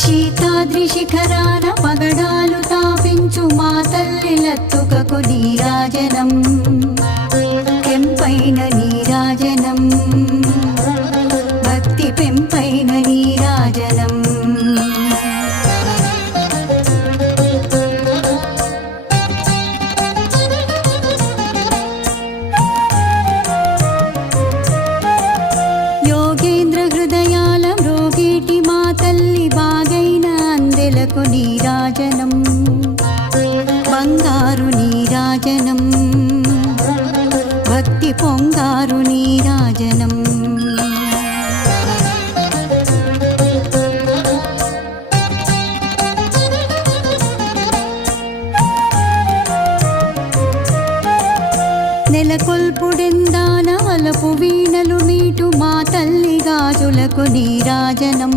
శీతాద్రి శిఖరాన పగడాలు తాపించు మా తల్లి లత్తుకకు నీరాజనం కెంపైన నీరాజనం భక్తి పెంపైన నీరాజనం యోగేంద్ర హృదయాల రోగేటి మా తల్లి బాగైన అందెలకు నీరాజనం బంగారు నీరాజనం భక్తి పొంగారు నీరాజనం నెలకొల్పుడెందాన వలపు వీణలు మీటు మా తల్లి గాజులకు నీరాజనం